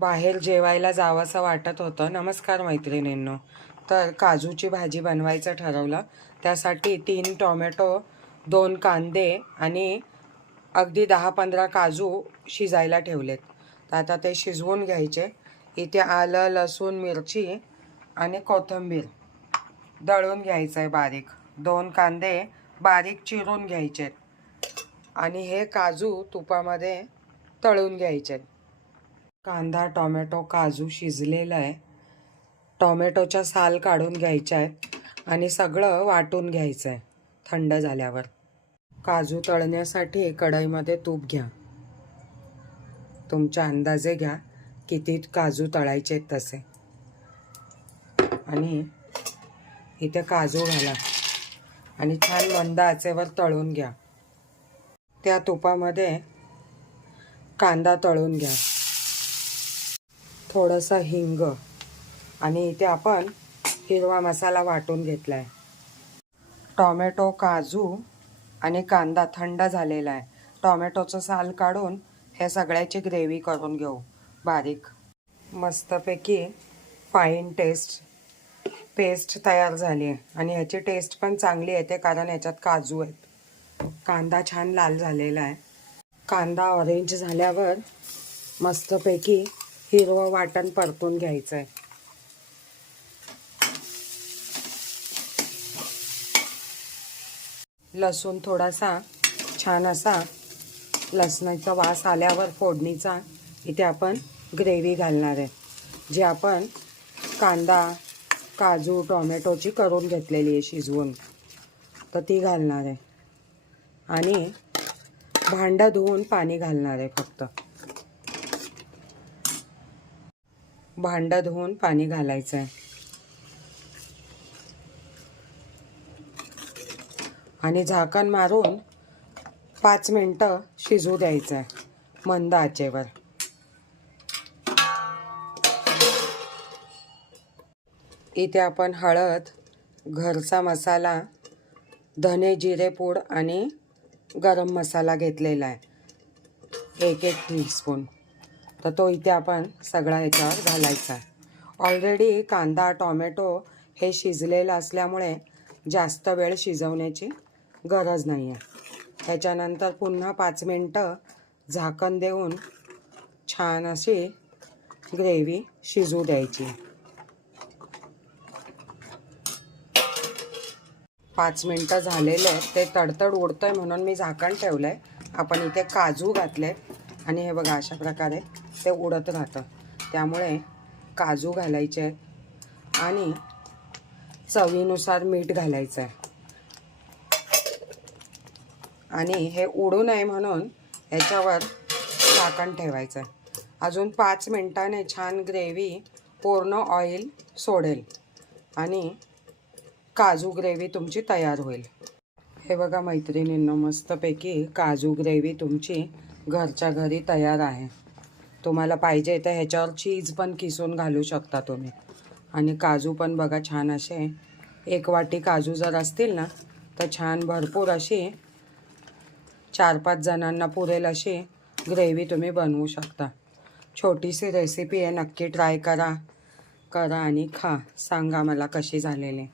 बाहेर जेवायला जावंसं वाटत होतं. नमस्कार मैत्रिणींनो. तर काजूची भाजी बनवायचं ठरवलं. त्यासाठी 3 टोमॅटो, 2 कांदे आणि अगदी 10-15 काजू शिजायला ठेवलेत. तर आता ते शिजवून घ्यायचे. इथे आलं, लसूण, मिरची आणि कोथिंबीर दळून घ्यायचं आहे बारीक. 2 कांदे बारीक चिरून घ्यायचे आणि हे काजू तुपामध्ये तळून घ्यायचे. कांदा, टोमॅटो, काजू शिजलेला आहे. टोमॅटोच्या साल काढून घ्यायच्या आहेत आणि सगळं वाटून घ्यायचं आहे थंड झाल्यावर. काजू तळण्यासाठी कढईमध्ये तूप घ्या. तुमच्या अंदाजे घ्या किती काजू तळायचे आहेत तसे. आणि इथे काजू घाला आणि छान मंद आचेवर तळून घ्या. त्या तुपामध्ये कांदा तळून घ्या, थोडासा हिंग आणि इथे आपण हिरवा मसाला वाटून घेतला आहे. टोमॅटो, काजू आणि कांदा थंड झालेला आहे. टोमॅटोचं साल काढून हे सगळ्याची ग्रेव्ही करून घेऊ बारीक. मस्तपैकी फाईन पेस्ट तयार झाली आहे आणि ह्याची टेस्ट पण चांगली येते कारण ह्याच्यात काजू आहेत. कांदा छान लाल झालेला आहे. कांदा ऑरेंज झाल्यावर मस्तपैकी हिरवं वाटण परतून घ्यायचं आहे. लसूण थोडासा छान असा लसणाचा वास आल्यावर फोडणीचा इथे आपण ग्रेव्ही घालणार आहे, जी आपण कांदा, काजू, टोमॅटोची करून घेतलेली आहे शिजवून, तर ती घालणार आहे. आणि भांडं धुवून पाणी घालणार आहे. फक्त भांडं धुवून पाणी घालायचं आहे आणि झाकण मारून 5 मिनटं शिजू द्यायचं आहे मंद आचेवर. इथे आपण हळद, घरचा मसाला, धने जिरे पूड आणि गरम मसाला घेतलेला आहे 1-1 टीस्पून. तर तो इथे आपण सगळा ह्याच्यावर घालायचा आहे. ऑलरेडी कांदा, टोमॅटो हे शिजलेलं असल्यामुळे जास्त वेळ शिजवण्याची गरज नाही आहे. ह्याच्यानंतर पुन्हा 5 मिनटं झाकण देऊन छान अशी ग्रेव्ही शिजू द्यायची. 5 मिनटं झालेले आहेत. ते तडतड उडतं आहे म्हणून मी झाकण ठेवलं आहे. आपण इथे काजू घातले आणि हे बघा अशा प्रकारे ते उडत राहतं. त्यामुळे काजू घालायचे आहेत आणि चवीनुसार मीठ घालायचं आहे. आणि हे उडू नये म्हणून याच्यावर झाकण ठेवायचं आहे. अजून 5 मिनटाने छान ग्रेव्ही पूर्ण ऑइल सोडेल आणि काजू ग्रेव्ही तुमची तयार होईल. हे बघा मैत्रिणींनो, मस्तपैकी काजू ग्रेव्ही तुमची घरच्या घरी तयार आहे. तुम्हाला पाहिजे तर ह्याच्यावर चीज पण किसून घालू शकता तुम्ही. आणि काजू पण बघा छान असे 1 वाटी काजू जर असतील ना तर छान भरपूर अशी 4-5 जणांना पुरेल अशी ग्रेव्ही तुम्ही बनवू शकता. छोटीशी रेसिपी आहे, नक्की ट्राय करा आणि खा. सांगा मला कशी झालेली.